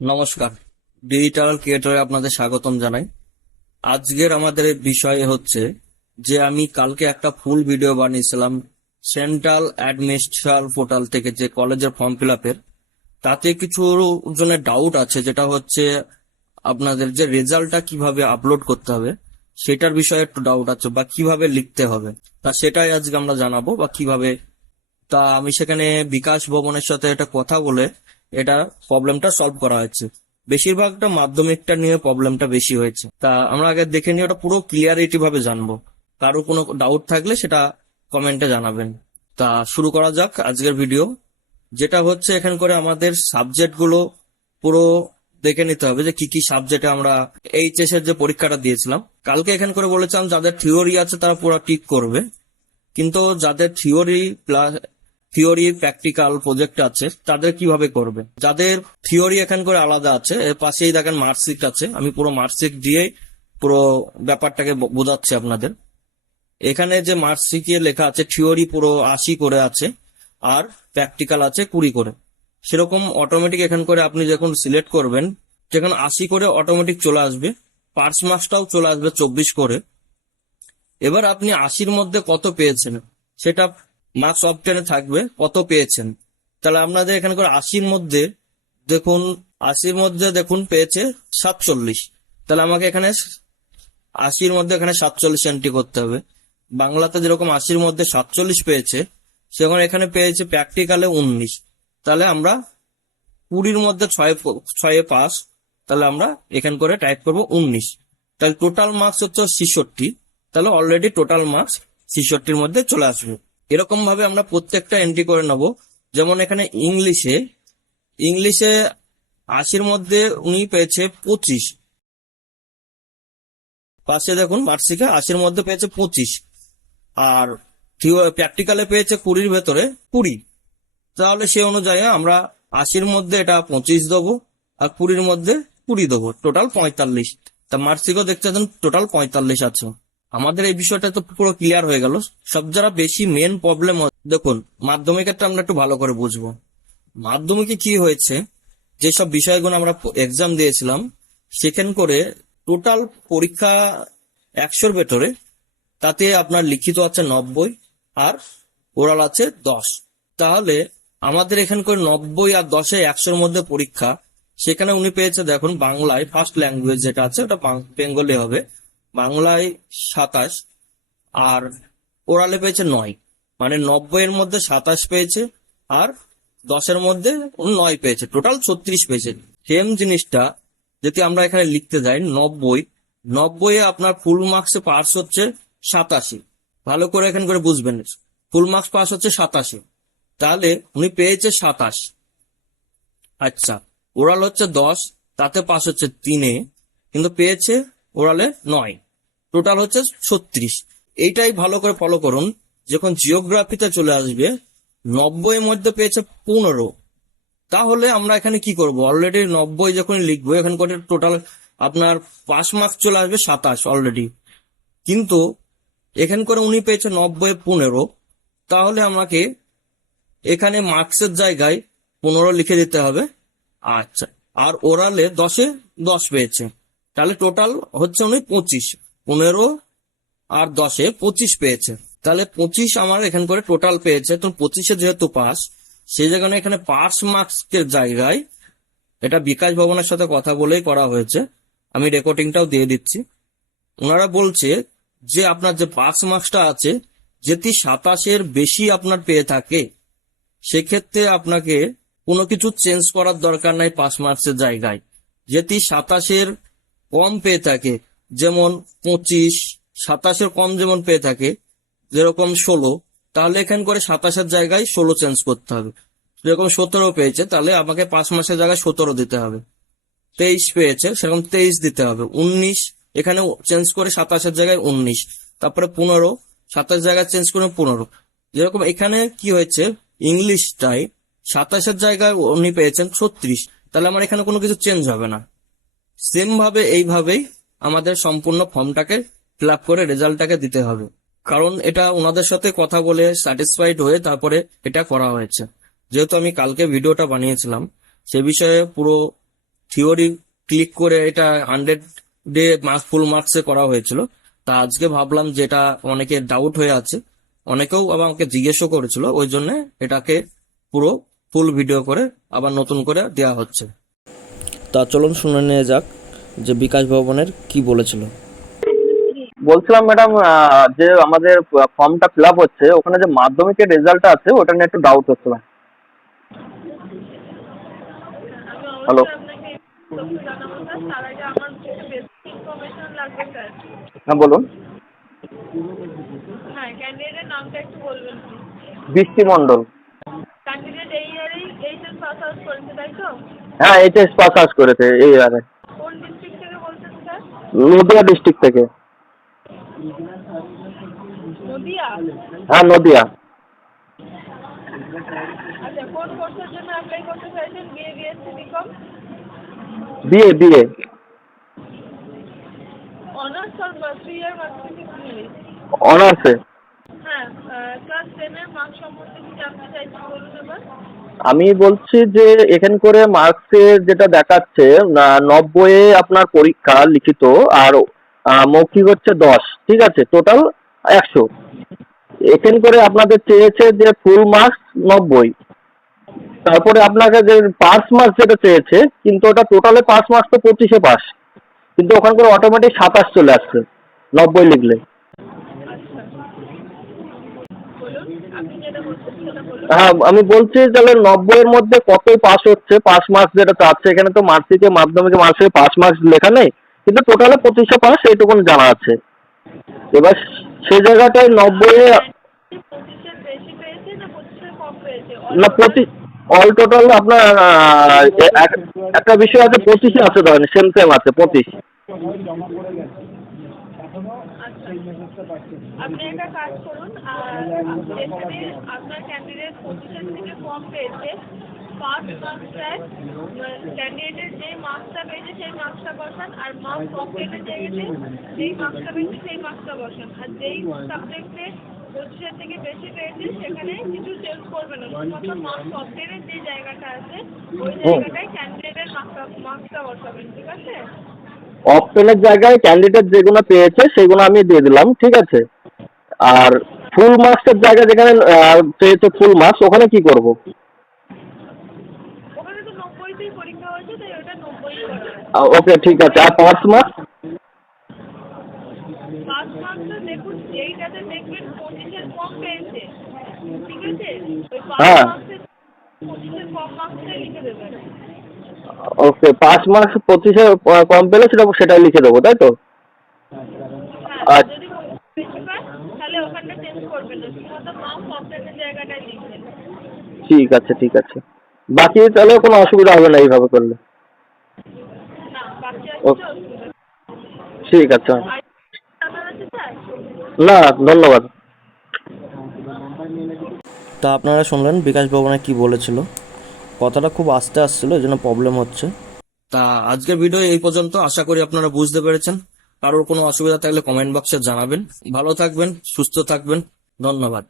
নমস্কার, ডিজিটাল ক্রিয়েটরে আপনাদের স্বাগতম জানাই। আজকের আমাদের বিষয় হচ্ছে যে আমি কালকে একটা ফুল ভিডিও বানিয়েছিলাম সেন্ট্রাল অ্যাডমিনিস্ট্রেশন পোর্টাল থেকে, যে কলেজের ফর্ম ফিল আপের। তাতে কিছু জনের ডাউট আছে, যেটা হচ্ছে আপনাদের যে রেজাল্টটা কিভাবে আপলোড করতে হবে সেটার বিষয়ে একটু ডাউট আছে, বা কিভাবে লিখতে হবে। তা সেটাই আজকে আমরা জানাবো, বা কিভাবে। তা আমি সেখানে বিকাশ ভবনের সাথে একটা কথা বলে এটা প্রবলেমটা সলভ করা হয়েছে। বেশিরভাগটা মাধ্যমিকটা নিয়ে প্রবলেমটা বেশি হয়েছে। তা আমরা আগে দেখে নিয়ে ওটা পুরো ক্লিয়ারিটি ভাবে জানবো। কারো কোনো ডাউট থাকলে সেটা কমেন্টে জানাবেন। তা শুরু করা যাক আজকের ভিডিও। যেটা হচ্ছে এখানে করে আমাদের সাবজেক্ট গুলো পুরো দেখে নিতে হবে, যে কি কি সাবজেক্টে আমরা এইচএস এর যে পরীক্ষাটা দিয়েছিলাম। কালকে এখানে করে বলেছিলাম যাদের থিওরি আছে তারা পুরো টিক করবে, কিন্তু যাদের থিওরি প্র্যাকটিক্যাল প্রজেক্ট আছে তাদের কিভাবে করবে। যাদের থিওরি এখান করে আলাদা আছে, এর পাশেই দেখেন মার্কশিট আছে। আমি পুরো মার্কশিট দিয়ে পুরো ব্যাপারটাকে বোঝাচ্ছি আপনাদের। এখানে যে মার্কশিটে লেখা আছে থিওরি পুরো 80 করে আছে, আর প্র্যাকটিক্যাল আছে 20 করে। সেরকম অটোমেটিক এখান করে আপনি যখন সিলেক্ট করবেন, যখন 80 করে অটোমেটিক চলে আসবে, পাস মার্কসটাও চলে আসবে 24 করে। এবার আপনি 80-র মধ্যে কত পেয়েছেন সেটা মার্কস অপশনে থাকবে, কত পেয়েছেন। তাহলে আপনাদের এখানে করে 80-র মধ্যে দেখুন, 80-র মধ্যে দেখুন পেয়েছে 47। তাহলে আমাকে এখানে 80-র মধ্যে এখানে 47 এন্ট্রি করতে হবে। বাংলাতে যেরকম 80-র মধ্যে 47 পেয়েছে, সেখানে এখানে পেয়েছে প্র্যাকটিক্যালে 19। তাহলে আমরা 20-র মধ্যে 6 পাস, তাহলে আমরা এখান করে টাইপ করব 19। তাহলে টোটাল মার্কস হচ্ছে 66। তাহলে অলরেডি টোটাল মার্কস 66-র মধ্যে চলে আসবে। এরকম ভাবে আমরা প্রত্যেকটা এন্ট্রি করে নেব। যেমন এখানে ইংলিশে 80-র মধ্যে উনি পেয়েছে 25। পাশে দেখুন মার্কশিটে 80-র মধ্যে পেয়েছে 25, আর প্র্যাকটিক্যালে পেয়েছে 20-র ভেতরে 20। তাহলে সে অনুযায়ী আমরা 80-র মধ্যে এটা 25 দেবো, আর 20-র মধ্যে 20 দেবো, টোটাল 45। তা মার্কশিটও দেখতে পাচ্ছেন টোটাল 45 আছে। আমাদের এই বিষয়টা তো পুরো ক্লিয়ার হয়ে গেল। সব যারা বেশি মেন প্রবলেম দেখুন, মাধ্যমিকেরটা আমরা একটু ভালো করে বুঝবো। মাধ্যমিকে কি হয়েছে, যেসব বিষয়গুলো আমরা এক্সাম দিয়েছিলাম সেখান করে টোটাল পরীক্ষা 100-র ভেতরে, তাতে আপনার লিখিত আছে 90 আর ওরাল আছে 10। তাহলে আমাদের এখান করে 90 আর 10-এ 100-র মধ্যে পরীক্ষা, সেখানে উনি পেয়েছে দেখুন বাংলায় ফার্স্ট ল্যাঙ্গুয়েজ যেটা আছে ওটা বেঙ্গলি হবে, বাংলায় 27, আর ওরালে পেয়েছে 9। মানে 90-এর মধ্যে 27 পেয়েছে, আর 10-এর মধ্যে 9 পেয়েছে, টোটাল 36 পেয়েছে। সেম জিনিসটা যদি আমরা এখানে লিখতে যাই 90-এ আপনার ফুল মার্কসে পাস হচ্ছে 87। ভালো করে এখানে করে বুঝবেন, ফুল মার্কস পাস হচ্ছে 87, তাহলে উনি পেয়েছে 27। আচ্ছা, ওরাল হচ্ছে 10, তাতে পাস হচ্ছে 3-এ, কিন্তু পেয়েছে ওরালে 9, টোটাল হচ্ছে 36। এইটাই ভালো করে ফলো করুন। যখন জিওগ্রাফিতে চলে আসবে 90-এর মধ্যে পেয়েছে 15, তাহলে আমরা এখানে কি করব, অলরেডি 90 যখন লিখবো এখানে করে টোটাল আপনার পাস মার্কস চলে আসবে 27 অলরেডি। কিন্তু এখান করে উনি পেয়েছে 90-এ 15, তাহলে আমাকে এখানে মার্কসের জায়গায় 15 লিখে দিতে হবে। আচ্ছা, আর ওরালে 10-এ 10 পেয়েছে, তাহলে টোটাল হচ্ছে উনি 25। 15 আর 10-এ 25 পেয়েছে, তাহলে 25 আমার এখান করে টোটাল পেয়েছে। তো 25-এ যেহেতু পাস, সেই জায়গায় এখানে পাস মার্কসের জায়গায়, এটা বিকাশ ভবনের সাথে কথা বলেই করা হয়েছে, আমি রেকর্ডিংটাও দিয়ে দিচ্ছি। ওনারা বলছে যে আপনার যে পাস মার্কসটা আছে, যদি 27-এর বেশি আপনার পেয়ে থাকে, সেক্ষেত্রে আপনাকে কোনো কিছু চেঞ্জ করার দরকার নাই পাস মার্কসের জায়গায়। যদি 27-এর কম পেয়ে থাকে, যেমন 25, 27-এর কম যেমন পেয়ে থাকে যেরকম 16, তাহলে এখান করে 27-এর জায়গায় 16 চেঞ্জ করতে হবে। যেরকম 17 পেয়েছে, তাহলে আমাকে পাস মার্কসের জায়গায় 17 দিতে হবে। 23 পেয়েছে, সেরকম 23 দিতে হবে। 19 এখানে চেঞ্জ করে 27-এর জায়গায় 19, তারপরে 15, 27 জায়গায় চেঞ্জ করে 15। যেরকম এখানে কি হয়েছে, ইংলিশটাই 27-এর জায়গায় উনি পেয়েছেন 36, তাহলে আমার এখানে কোনো কিছু চেঞ্জ হবে না। সেম ভাবে এইভাবেই আমাদের সম্পূর্ণ ফর্মটাকে ফিল আপ করে রেজাল্টটাকে দিতে হবে, কারণ এটা ওনাদের সাথে কথা বলে স্যাটিসফাইড হয়ে তারপরে এটা করা হয়েছে। যেহেতু আমি কালকে ভিডিওটা বানিয়েছিলাম, সে বিষয়ে পুরো থিওরি ক্লিক করে এটা 100 ডে ফুল মার্কসে করা হয়েছিল। তা আজকে ভাবলাম যেটা অনেকের ডাউট হয়ে আছে, অনেকেও আবার আমাকে জিজ্ঞেসও করেছিল, ওই জন্য এটাকে পুরো ফুল ভিডিও করে আবার নতুন করে দেওয়া হচ্ছে। তা চলুন শুনে নিয়ে যাক যে বিকাশ ভবনের কি বলেছিল। বলছিলাম ম্যাডাম, যে আমাদের ফর্মটা ফিল আপ হচ্ছে, ওখানে যে মাধ্যমিকের রেজাল্টটা আছে ওটা নিয়ে একটু ডাউট হচ্ছিল। আমি হ্যালো। অবশ্যই আপনাকে তথ্য জানাবো স্যার। তার আগে আমার কিছু বেসিক ইনফরমেশন লাগবে স্যার। হ্যাঁ বলুন। হ্যাঁ, ক্যান্ডিডেটের নামটা একটু বলবেন প্লিজ। বৃষ্টি মণ্ডল। ক্যান্ডিডেট এই ইয়ারেই এইচএস পাস আউট করেছে, তাই তো? হ্যাঁ, এইচএস পাস আউট করেছে এই ইয়ারে। কোন ডিস্ট্রিক্ট থেকে বলছেন স্যার? নদিয়া ডিস্ট্রিক্ট থেকে। নদিয়া? হ্যাঁ, নদিয়া। আচ্ছা, কোন কোর্সের জন্য অ্যাপ্লাই করতে চাইছেন? BA, BSc, BCom? BA BA honours or 3 year মাধ্যমিক ইংলিশ? অনার্সে। হ্যাঁ, ক্লাস 10-এর মার্ক সম্বন্ধে কি জানতে চাইছেন বলুন এবার। আমি বলছি যে এখানে করে মার্কসের যেটা দেখাচ্ছে 90 আপনার পরীক্ষা লিখিত, আর মৌখিক হচ্ছে 10, ঠিক আছে, টোটাল 100। এখানে করে আপনাদের চেয়েছে যে ফুল মার্কস 90, তারপরে আপনাকে যে পাস মার্কস যেটা চেয়েছে, কিন্তু ওটা টোটালে পাস মার্কস তো 25-এ পাস, কিন্তু ওখান করে অটোমেটিক 27 চলে আসছে 90 লিখলে। আচ্ছা, বলুন আপনি যেটা বলছেন সেটা বলুন। হ্যাঁ, আমি বলছি তাহলে 90-এর মধ্যে কত পাস হচ্ছে, পাস মার্কস যেটা চাচ্ছে, এখানে তো মার্কশিটে মাধ্যমিকে মার্কশিটে পাস মার্কস লেখা নেই, কিন্তু টোটালে 25-এ পাস এইটুকুন জানা আছে। এবার সে জায়গাটায় 90-এ 25-এর বেশি পেয়েছে না 25-এর কম পেয়েছে? না, অল টোটাল আপনার একটা বিষয় আছে 25-এ আছে, ধরেন সেম সেম আছে 25। আচ্ছা, আপনি একটা কাজ করুন, যেখানে আপনার ক্যান্ডিডেট 25-এর থেকে কম পেয়েছে, ফার্স্ট মার্কসটায় ক্যান্ডিডেটের যে মার্কসটা পেয়েছে সেই মার্কসটা বসান, আর মার্কস কমপ্লিটের জায়গাতে যেই মার্কসটা পেয়েছে সেই মার্কসটা বসান, আর যেই সাবজেক্টে 25-এর থেকে বেশি পেয়েছে সেখানে কিছু চেঞ্জ করবেন না, শুধুমাত্র মার্কস কমপ্লিটের যে জায়গাটা আছে ওই জায়গাটায় ক্যান্ডিডেটের মার্কসটা বসাবেন, ঠিক আছে? অপশনের জায়গায় ক্যান্ডিডেট যেগুলো পেয়েছে সেগুলো আমি দিয়ে দিলাম, ঠিক আছে। আর ফুল মার্কসের জায়গায় যেখানে পেয়েছে ফুল মার্কস, ওখানে কি করব? ওখানে তো 90-তেই পরীক্ষা হয়েছে, তাই ওটা 90-ই করবেন। ওকে, ঠিক আছে। আর পাস মার্কস? পাস মার্কসটা দেখুন, যেইটাতে দেখবেন 25-এর কম পেয়েছে, ঠিক আছে, ওই পাস হ্যাঁ। মার্কসের 25-এর কম মার্কসটাই লিখে দেবেন। ওকে, পাস মার্কস 25-এ কম পেলে সেটাই লিখে দেবো, তাই তো? হ্যাঁ, আর আচ্ছা, যদি 25 বেশি পান তাহলে ওখানটা চেঞ্জ করবেন না, শুধুমাত্র মার্কস কমপ্লিটের জায়গাটায় লিখবেন। ঠিক আছে, ঠিক আছে। বাকি তাহলে কোনো অসুবিধা হবে না এইভাবে করলে। না, বাকি আর ও, কিছু অসুবিধা নেই। ঠিক আছে। আর জানার আছে স্যার? না, ধন্যবাদ। তা আপনারা শুনলেন বিকাশ ভবনে কি বলেছিল। কথাটা খুব আস্তে আসছিল, এই জন্য প্রবলেম হচ্ছে। তা আজকের ভিডিও এই পর্যন্ত, আশা করি আপনারা বুঝতে পেরেছেন। কারোর কোনো অসুবিধা থাকলে কমেন্ট বক্সে জানাবেন। ভালো থাকবেন, সুস্থ থাকবেন, ধন্যবাদ।